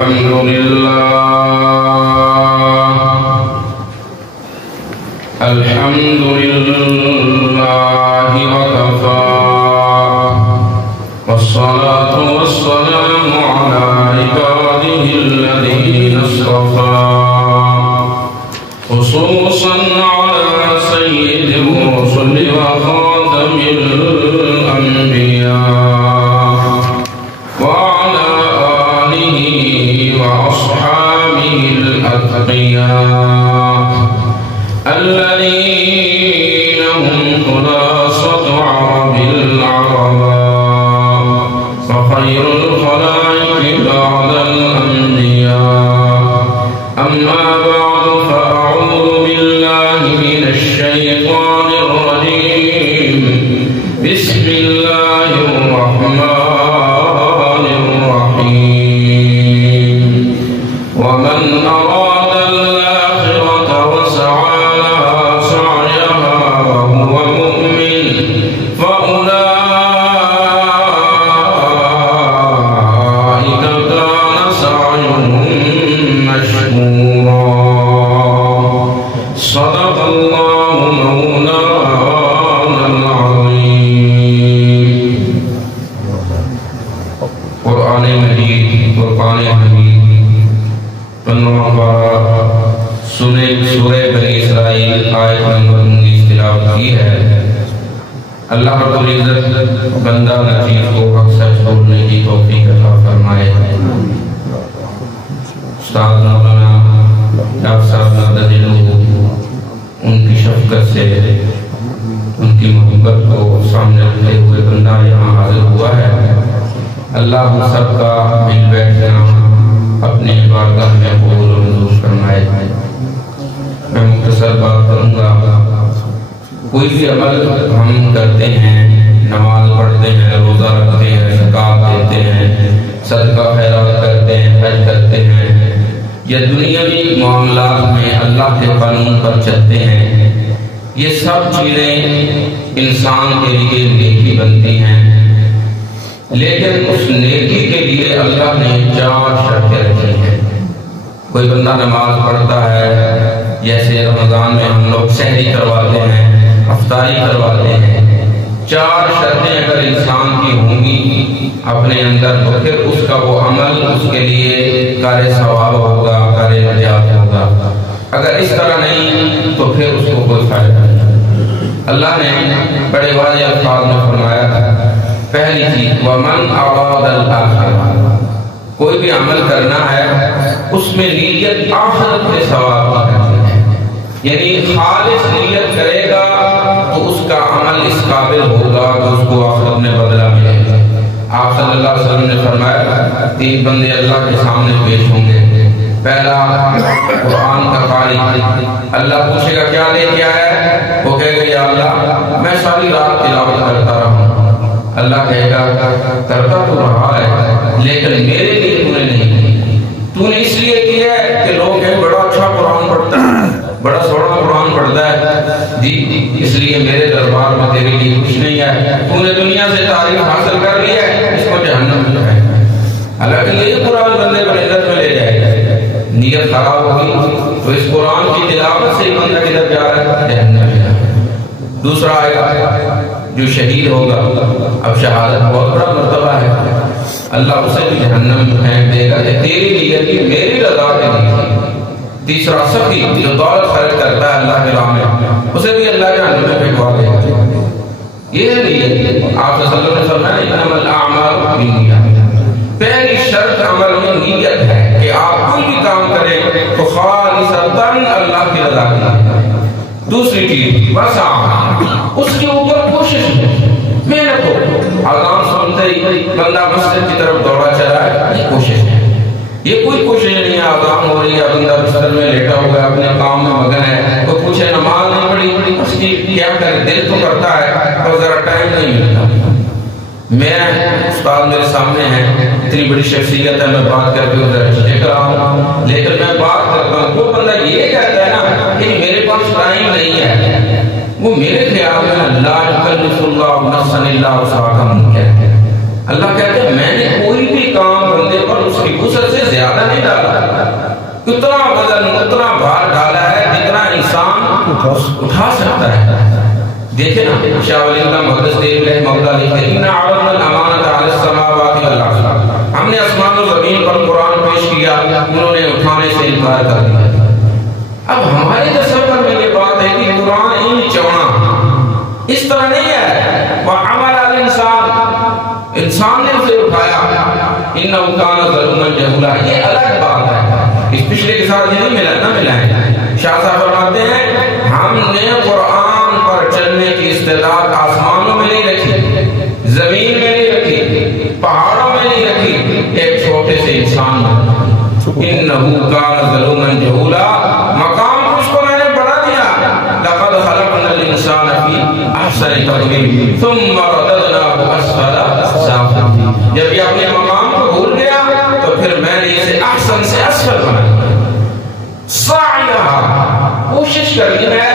الحمد لله وكفى والصلاة والسلام على عباده الذين اصطفى خصوصا على سيد الرسل وخاتم الأنبياء وعلى آله وأصحابه الأتقياء الذين هم خلاصة عرب العرباء وخير الخلائق بعد الأنبياء. أما بعد فأعوذ بالله من الشيطان الرجيم. بسم الله الرحمن الرحيم. ومن أراد الآخرة وسعى لها سعيها وهو مؤمن فأولئك كان سعيهم مشكورا. صدق الله مولانا العظيم. قرآن مجید قرآن حمید سورہ بنی اسرائیل آیت نمبر 19 تلاوت کی ہے. اللہ رب العزت بندہ نچیز کو حق سچ بولنے کی توفیق عطا فرمائے. استاد مولانا ڈاکٹر صاحب مدد ان کی شفقت سے ان کی محبت کو سامنے رکھتے ہوئے بندہ یہاں حاضر ہوا ہے. اللہ ہم سب کا مل بیٹھنا اپنے بارگاہ میں قبول و منظور فرمائے. میں مختصر بات کروں گا. کوئی بھی عمل ہم کرتے ہیں، نماز پڑھتے ہیں، روزہ رکھتے ہیں، زکوٰۃ دیتے ہیں، صدقہ خیرات کرتے ہیں، حج کرتے ہیں، یا دنیاوی معاملات میں اللہ کے قانون پر چلتے ہیں، یہ سب چیزیں انسان کے لیے نیکی بنتی ہیں. لیکن اس نیکی کے لیے اللہ نے 4 شرطیں رکھی ہیں. کوئی بندہ نماز پڑھتا ہے، جیسے رمضان میں ہم لوگ سحری کرواتے ہیں، افطاری کرواتے ہیں. 4 شرطیں اگر انسان کی ہوں گی اپنے اندر تو پھر اس کا وہ عمل اس کے لیے کار ثواب ہوگا، کار نجات ہوگا. اگر اس طرح نہیں تو پھر اس کو کوئی فائدہ نہیں. اللہ نے بڑے واضح الفاظ میں فرمایا تھا. پہلی چیز وَمَنْ أَرَادَ الْآخِرَةَ، کوئی بھی عمل کرنا ہے اس میں نیت آخرت کے ثواب کی کرنی ہے. یعنی خالص نیت کرے گا تو اس کا عمل اس قابل ہوگا کہ اس کو آخرت میں بدلہ ملے گا. آپ صلی اللہ علیہ وسلم نے فرمایا 3 بندے اللہ کے سامنے پیش ہوں گے. پہلا قرآن کا قاری. اللہ پوچھے گا کیا لے کے آیا ہے؟ وہ کہے گا یا اللہ میں ساری رات تلاوت کرتا رہا ہوں. اللہ کہے گا کرتا تو رہا ہے لیکن میرے لیے تو نے نہیں کی. تو نے اس لیے کیا ہے کہ لوگ ہیں بڑا اچھا قرآن پڑھتا ہے، بڑا سوڑا قرآن پڑھتا ہے جی، اس لیے میرے دربار میں تیرے لیے کچھ نہیں ہے. تو نے دنیا سے تعریف حاصل کر لی ہے، اس کو جہنم میں ہے. حالانکہ یہ قرآن بندے کو جنت میں لے جائے گا. نیت خراب ہوگی تو اس قرآن کی تلاوت سے بندہ کدھر جا رہا ہے؟ جہنم میں. دوسرا آئے گا جو شہید ہوگا. اب شہادت بہت بڑا مرتبہ ہے. اللہ اسے بھی جہنم میں پھینک دے گا کہ تیری نیت کی میری رضا کے لیے. تیسرا سخی جو دولت خرچ کرتا ہے اللہ کے راہ میں، اسے بھی اللہ جہنم میں پھینکوا دے گا. یہ ہے نیت. آپ صلی اللہ علیہ وسلم نے فرمایا انما الاعمال بالنیات. پہلی شرط عمل میں نیت ہے کہ آپ کوئی بھی کام کریں تو خالصتاً اللہ کی رضا کے لیے. دوسری چیز وسعہ، اس کے اوپر کوشش ہے، محنت ہو. اذان سنتے ہی بندہ مسجد کی طرف دوڑا چلا ہے، یہ کوشش ہے. یہ کوئی کوشش نہیں ہے اذان ہو رہی ہے بندہ بستر میں لیٹا ہوا ہے اپنے کام میں مگن ہے، تو پوچھے نماز نہیں پڑھی، اس کی کیا کرے؟ دل تو کرتا ہے اور ذرا ٹائم نہیں ملتا. میں استاد میرے سامنے ہیں، اتنی بڑی شخصیت ہے، میں بات کر کے ادھر دیکھ رہا ہوں، لیکن میں بات کرتا ہوں وہ بندہ یہ کہتا ہے نا کہ میرے پاس ٹائم نہیں ہے، وہ میرے خیال میں لا یکلف اللہ نفسا الا وسعها کہتے ہیں. اللہ کہتے ہیں میں نے کوئی بھی کام بندے پر اس کی وسعت سے زیادہ نہیں اتنا وزن اتنا بھار ڈالا ہے جتنا انسان اٹھا سکتا ہے. دیکھیں نا شاہ ولی اللہ محدث دیو رحمہ اللہ لکھتے ہیں اِنَّا عَرَضْنَا الْأَمَانَةَ عَلَى السَّمَاوَاتِ وَالْأَرْضِ. ہم نے آسمان و زمین پر قرآن پیش کیا، انہوں نے اٹھانے سے انکار کر دیا. اب ہمارے تصور میں یہ بات ہے کہ قرآن ان چونا اس طرح نہیں ہے. وَعَمَلَ الْإِنسان، انسان نے اسے اٹھایا. إِنَّهُ كَانَ ظَلُومًا جَهُولًا. یہ الگ بات ہے، اس پچھلے کے ساتھ یہ نہیں ملائیں. شاہ صاحب فرماتے ہیں ہم نے قرآن پر چلنے کی استعداد آسمانوں میں نہیں رکھی، زمین میں نہیں رکھی، پہاڑوں میں نہیں رکھی، ایک چھوٹے سے انسان میں. إِنَّهُ كَانَ ظَلُومًا جَهُولًا. مقام اس کو میں نے بڑھا دیا. لَقَدْ خَلَقْنَا الْإِنسَانَ فِي أَحْسَنِ تَقْوِيمٍ ثُمَّ رَدَدْنَاهُ أَسْفَلَ سَافِلِينَ. جب یہ اپنے مقام کو بھول گیا تو پھر میں نے اسے احسن سے اسفل بنایا. سعیہا، کوشش کرنی ہے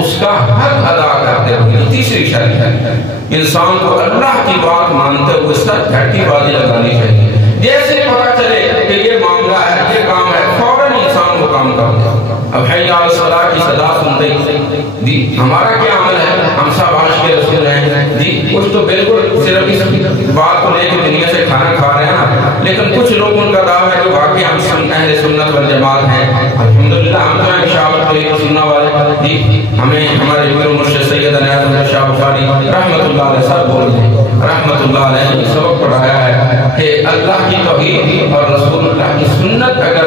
اس کا حق ادا کرتے ہوئے. تیسری شرط ہے انسان کو اللہ کی بات مانتے ہوئے سر گھٹی بازی لگانی چاہیے. جیسے پتا چلے کہ یہ معاملہ ہے، یہ کام ہے، فوراً انسان وہ کام کر دے. اب حی علی الصلاۃ کی صدا سنتے جی ہمارا کیا عمل ہے؟ ہم سب عاشق رسول ہیں جی. کچھ تو بالکل صرف اس بات کو لے کے دنیا سے کھانا کھا رہے ہیں نا، لیکن کچھ لوگ ان کا دعویٰ ہے کہ واقعی ہم اہل سنت والجماعت ہیں. الحمدللہ ہم تو ہیں شاعت طریق سننا والے جی. ہمیں ہمارے پیر مرشد سید عنایت اللہ شاہ بخاری رحمۃ اللہ علیہ سب بولتے ہیں رحمۃ اللہ علیہ نے سبق پڑھایا ہے کہ اللہ کی توحید اور رسول اللہ کی سنت اگر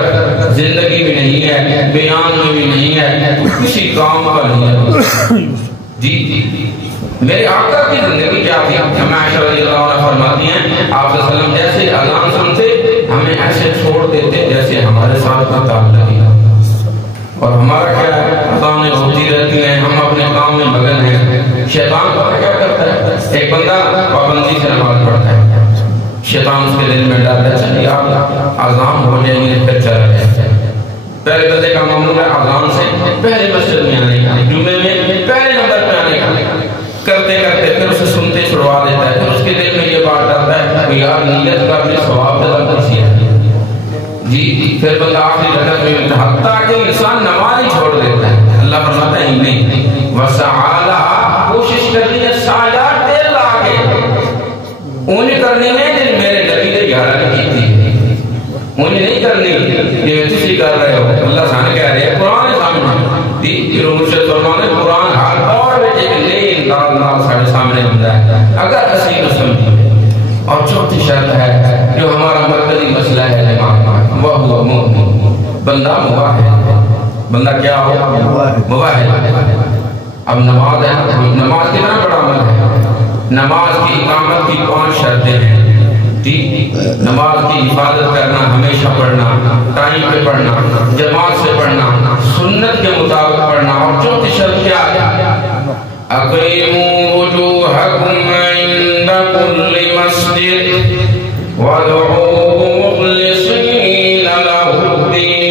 زندگی میں نہیں ہے، بیان میں بھی نہیں ہے، تو کسی کام کا نہیں ہے جی. میرے آقا کی زندگی کیا تھی؟ ہمیں عائشہ رضی اللہ عنہ فرماتی ہیں آپ صلی اللہ علیہ وسلم جیسے اذان سنتے ہمیں ایسے چھوڑ دیتے جیسے ہمارے ساتھ کا تعلق ہی. اور ہمارا کیا ہے؟ اذانیں ہوتی رہتی ہیں، ہم اپنے کام میں مگن ہیں. شیطان پتہ کیا کرتا ہے؟ ایک بندہ پابندی سے نماز پڑھتا ہے، شیطان اس کے دل میں ڈالتا ہے چلیے آپ اذان ہو جائیں گے پھر چلا جائے. پہلے بندے کا معمول ہے اذان سے پہلے مسجد میں آنے کا، جمعے میں پہلے نمبر پہ آنے کا. کرتے کرتے پھر اسے سنتے چھڑوا دیتا ہے. پھر اس کے دل میں یہ بات ڈالتا ہے کہ یار نیت کا اپنے ثواب پیدا کرتی ہے جی. پھر بندہ آخری رکعت میں حتیٰ کہ انسان نماز ہی چھوڑ دیتا ہے. اللہ فرماتا ہے نہیں وسعالہ، کوشش کرنی ہے ساجات دیر لاگے انہیں کرنی ہے جن میرے نبی نے گھر کی تھی. انہیں نہیں کرنی یہ تسی کر رہے ہو. اللہ سانے کہہ رہے ہیں قرآن سامنے دی پھر مرشد فرمانے قرآن ہر دور میں ایک نئی نال ساڑھے سامنے ہوتا ہے اگر اسی کو سمجھے. اور چوتھی شرط ہے جو ہمارا مرکزی مسئلہ ہے نماز، وہ ہوا مومن. بندہ مواحد، بندہ کیا ہو؟ مواحد. اب نماز ہے، نماز کتنا بڑا عمل ہے. نماز کی اقامت کی 5 شرطیں ہیں. نماز کی حفاظت کرنا، ہمیشہ پڑھنا، ٹائم پہ پڑھنا، جماعت سے پڑھنا، سنت کے مطابق پڑھنا. اور چوتھی شرط کیا ہے؟ اقیموا وجوہکم عند کل مسجد وادعوہ مخلصین لہ الدین.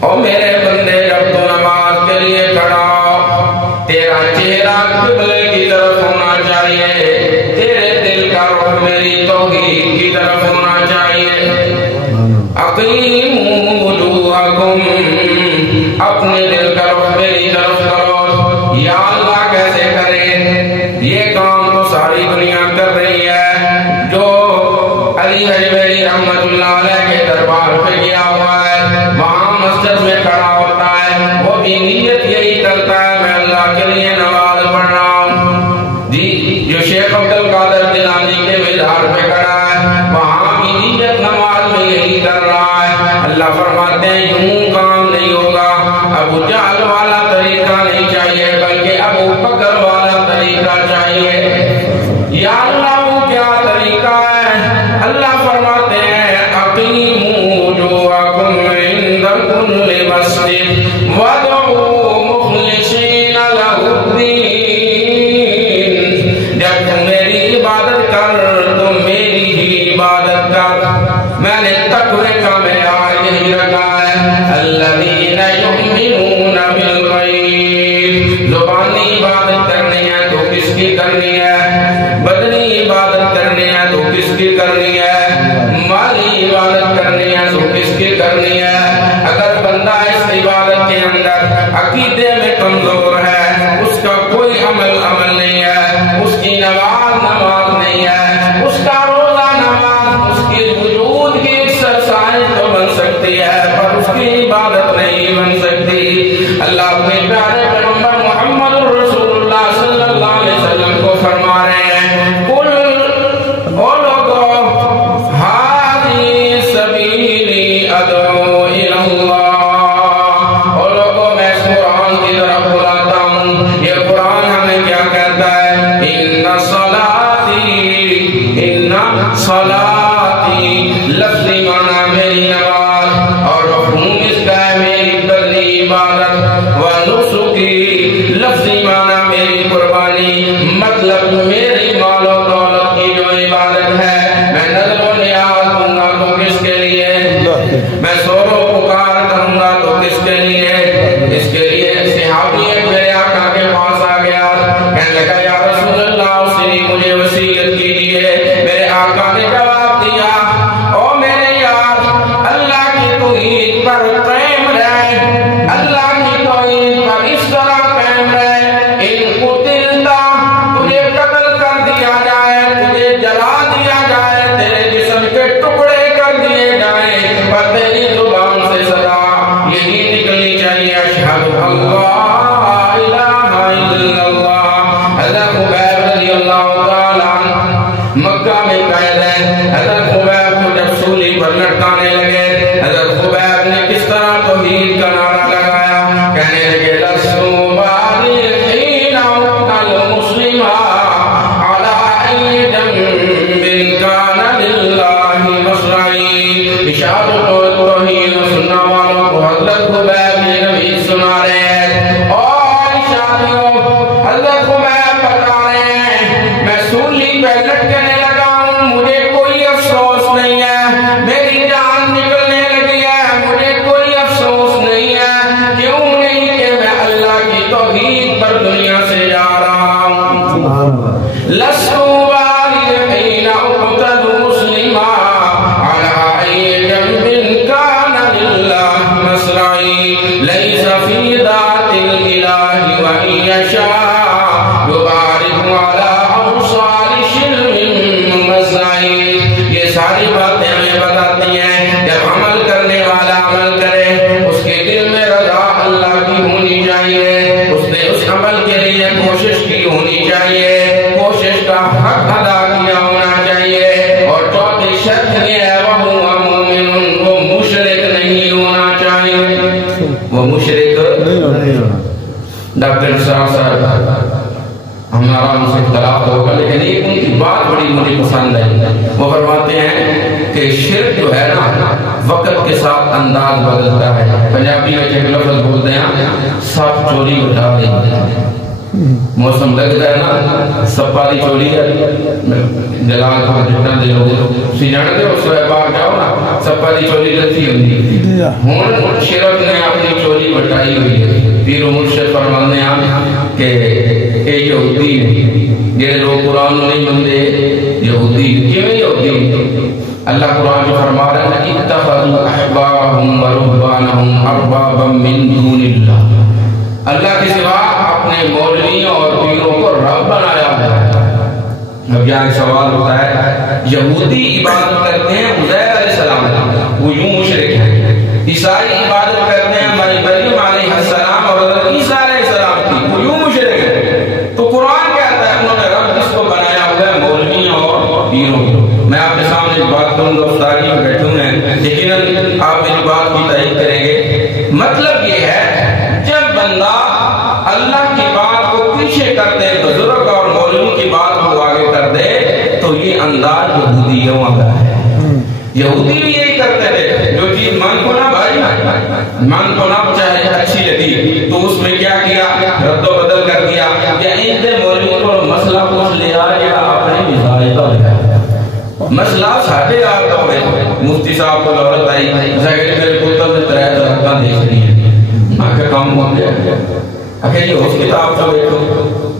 او میرے بندے جب تو نماز کے لیے کھڑا ہو تیرا چہرہ قبلے کی طرف ہونا چاہیے، تیرے دل کا رخ میری توحید کی طرف ہونا چاہیے. اقیموا وجوہکم، اپنے دل کا رخ میری طرف کرو. یا اللہ کیسے کریں؟ یہ کام تو ساری دنیا کر رہی ہے. جو علی حجویری رحمت اللہ علیہ کے دربار پہ گیا ہوا ہے، وہاں مسجد میں کھڑا ہوتا ہے، وہ بھی نیت یہی کرتا ہے میں اللہ کے لیے نماز پڑھ رہا ہوں جی. جو شیخ عبد القادر جیلانی کے مزار پہ کھڑا ہے، وہاں بھی نیت نماز میں یہی کر رہا ہے. اللہ فرماتے ہیں یوں کام نہیں ہوگا. ابو جہل والا طریقہ نہیں چاہیے بلکہ ابو بکر والا طریقہ چاہیے. یا اللہ وہ کیا طریقہ ہے؟ اللہ فرماتے ہیں اقیموا وجوہکم عند کل مسجد وادعوہ مخلصین لہ الدین. جب تم میری عبادت کر تو میری ہی عبادت کر. میں نے تقوی کا معیار یہی رکھا ہے الذین یؤمنون بالغیب. زبانی عبادت کرنی ہے تو کس کی کرنی ہے؟ بدنی عبادت کرنی ہے تو کس کی کرنی ہے؟ مالی عبادت کرنی ہے تو کس کی کرنی ہے؟ اگر بندہ اس عبادت کے اندر عقیدے میں کمزور ہے، اس کا کوئی عمل نہیں ہے، اس کی نماز نہیں ہے، اس کا روزہ نماز اس کی وجود کی ایکسرسائز تو بن سکتی ہے پر اس کی عبادت نہیں بن سکتی۔ اللہ اپنے پیارے پیغمبر محمد رسول اللہ صلی اللہ علیہ وسلم کو فرما رہے ہیں، قل او لوگو ہادی سبیلی ادعو الی اللہ، او لوگو میں اس قرآن کی طرف بلاتا ہوں، یہ قرآن ہمیں کیا کہتا ہے؟ ان صلاتی لفظی معنی میری نماز اور مفہوم اس کا ہے میری بندی عبادت، ونسکی لفظی معنی میری قربانی، مطلب میری مال و دولت کی جو عبادت ہے، میں نظر و نیاز دوں گا تو کس کے لیے؟ میں سور و پکار کروں گا تو کس کے لیے؟ اس کے لیے صحابی ایک میرے آقا کے پاس آ گیا، کہنے لگا یا رسول اللہ اس نے مجھے وصیت کیجیے۔ میرے آقا نے جواب دیا، او میرے یار، اللہ کی توحید پر قائم رہے، اللہ کی توحید پر اس طرح قائم رہے، ان قتلتا تجھے قتل کر دیا جائے، تجھے جلا دیا جائے، تیرے جسم کے ٹکڑے کر دیے جائیں، پر تیری زبان سے صدا یہی نکلنی چاہیے، اشہد اللہ الہ الا اللہ۔ حضرت خبیب رضی اللہ تعالیٰ مکہ میں قید ہے، حضرت خبیب کو جب سولی پر لٹکانے لگے، حضرت خبیب نے کس طرح توحید کا نعرہ لگایا، کہنے لگے لستو بالغین المسلم علی ای جنب کان للہ مصرعی۔ اشارت و توحید سننا والوں کو حضرت خبیب نے نبی سنا رہے ہیں، اور شادیوں حضرت خبیب بتا رہے ہیں میں سولی پہ لٹکنے لگا ہوں، مجھے کوئی افسوس نہیں ہے، میری جان نکلنے لگی ہے، مجھے کوئی افسوس نہیں ہے، کیوں نہیں کہ میں اللہ کی توحید پر دنیا سے جا رہا ہوں۔ لستو بالغین اقتل مسلما علی ای جنب کان للہ مصرعی، لیس فی ذات الالہ وان یشاء یبارک علی اوصال شلم مزعی۔ یہ ساری باتیں ہمیں بتاتی ہیں جب عمل کرنے والا عمل کرے، اس کے دل میں رضا اللہ کی ہونی چاہیے، اس نے اس عمل کے لیے کوشش کی ہونی چاہیے، کوشش کا حق ادا کیا ہونا چاہیے، اور چوتھی شرط یہ ہے وَهُوَ مُؤْمِنٌ، وہ مشرک نہیں ہونا چاہیے، وہ مشرک نہیں ہونا۔ ڈاکٹر صاحب ہمارا ان سے اختلاف ہوگا، لیکن ایک ان کی بات بڑی مجھے پسند ہے، وہ فرماتے ہیں کہ شرک جو ہے نا وقت کے ساتھ انداز بدلتا ہے۔ پنجابی میں ایک لفظ بولتے ہیں سب چوری بٹا دیں، موسم لگتا ہے نا سپا دی چوری ہے، جلال کو جتنا دے لوگ سی جانتے ہو سوئے باغ جاؤ نا سپا دی چوری لگتی ہوندی، ہون شرک نے اپنی چوری بٹائی ہوئی ہے۔ پیر و مرشد فرمانے ہیں کہ اے یہودی جڑے لوگ قرآن نہیں مندے، یہودی کیوں یہودی؟ اللہ قرآن جو فرما رہا ہے اتخذوا احبارهم ورهبانهم اربابا من دون اللہ، اللہ کے سوا اپنے مولویوں اور پیروں کو رب بنایا ہے۔ اب یہاں سوال ہوتا ہے یہودی عبادت کرتے ہیں عزیر علیہ السلام، وہ یوں مشرک ہیں، عیسائی عبادت کرتے ہیں مریم علیہ السلام اور حضرت عیسیٰ علیہ السلام کی، وہ یوں مشرک ہیں، تو قرآن کہتا ہے انہوں نے رب جس کو بنایا ہوا ہے مولویوں اور پیروں کو۔ میں آپ کے سامنے ایک بات کروں گا، افطاری میں بیٹھوں ہیں، لیکن آپ میری بات کی تائید کریں گے۔ مطلب یہ ہے جب بندہ اللہ کی بات کو پیچھے کر دے، بزرگ اور مولوی کی بات کو آگے کر دے، تو یہ انداز یہودیوں کا ہے۔ یہودی بھی یہی کرتے تھے، جو چیز من کو نہ بھائی من کو نہ چاہے اچھی لگی تو اس میں کیا کیا، رد و بدل کر دیا، یا ان سے مولوی کو مسئلہ پوچھ لیا یا اپنے مزاج پر لیا۔ مسئلہ ساڑھے آتا ہوئے مفتی صاحب کو لورت آئی، زہر میرے پتر نے ترہ درختہ دیکھ لی ہے، آنکھیں کام ہو گیا، آنکھیں یہ اس کتاب کو بیٹھو،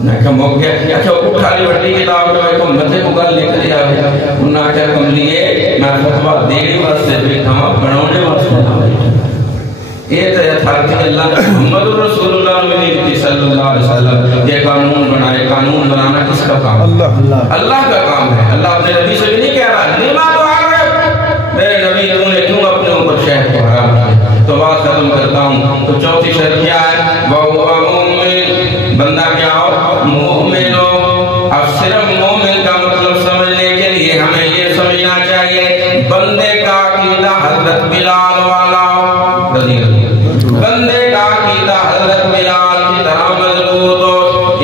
میں کہا موک گیا، اچھا اٹھالی وٹی کتاب کو بیٹھو، مجھے کو گل لکھ دیا ہے، انہوں نے کہا کم لیے، میں فتوہ دینے واسطے بیٹھا ہوں بنانے واسطے نہ بیٹھا یہ تو اتھارٹی اللہ محمد رسول اللہ نے صلی اللہ علیہ وسلم یہ قانون بنائے قانون بنانا کس کا کام اللہ کا کام ہے اللہ اپنے نبی سے بھی نہیں کہہ رہا نیما تو آگے میرے نبی تم نے کیوں اپنے اوپر شہد کو حرام کیا تو بات ختم کرتا ہوں تو چوتھی شرط کیا ہے وَهُوَ مُؤْمِن بندہ کیا ہو مومن ہو اب صرف مومن کا مطلب سمجھنے کے لیے ہمیں یہ سمجھنا چاہیے بندے کا عقیدہ حضرت بلال والا بندے کا عقیدہ حضرت بلال کی طرح مضبوط ہو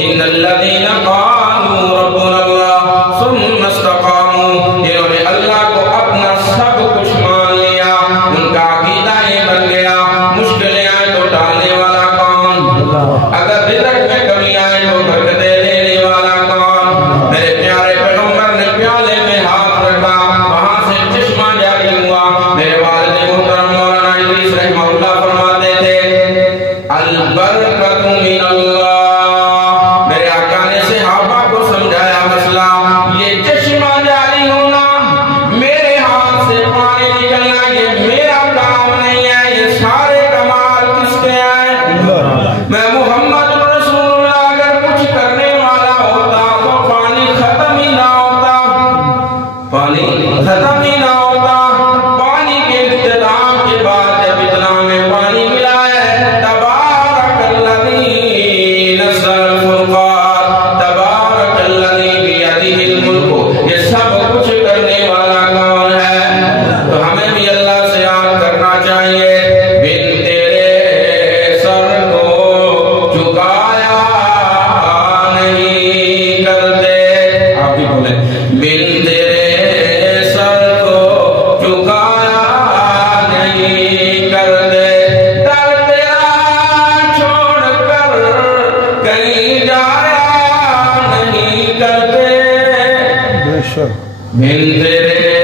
ان الذین قالوا ربنا اللہ ثم استقاموا انہوں نے اللہ کو اپنا سب کچھ مان لیا ان کا عقیدہ یہ بن گیا مشکلیں آئیں تو ٹالنے والا کون اگر رزق میں کمی آئے تو برکتیں دینے والا کون میرے پیارے پیغمبر نے پیالے میں ہاتھ رکھا وہاں سے چشمہ جاری ہوا میرے والد محترم مولانا ادریس رحمہ اللہ فرماتے تھے البرکت من اللہ میرے آقا نے صحابہ کو سمجھایا مسئلہ یہ چشمہ جاری ہونا میرے ہاتھ سے پانی نکلنا یہ میرا کام نہیں ہے یہ سارے کمال کس کے ہیں میں محمد رسول اللہ اگر کچھ کرنے والا ہوتا تو پانی ختم ہی نہ ہوتا پانی ختم ہی نہ ہوتا پانی کے اختتام کے بعد جب اتنا میں پانی ملا ہے تبارک الذی نزل الفرقان تبارک الذی بیدہ الملک یہ سب کچھ کرنے والا کون ہے تو ہمیں بھی اللہ سے یاد کرنا چاہیے بن تیرے سر کو جھکایا نہیں کرتے آپ بھی بولیں بن تیرے سر کو جھکایا نہیں کرتے در تیرا چھوڑ کر کہیں جایا نہیں کرتے بن تیرے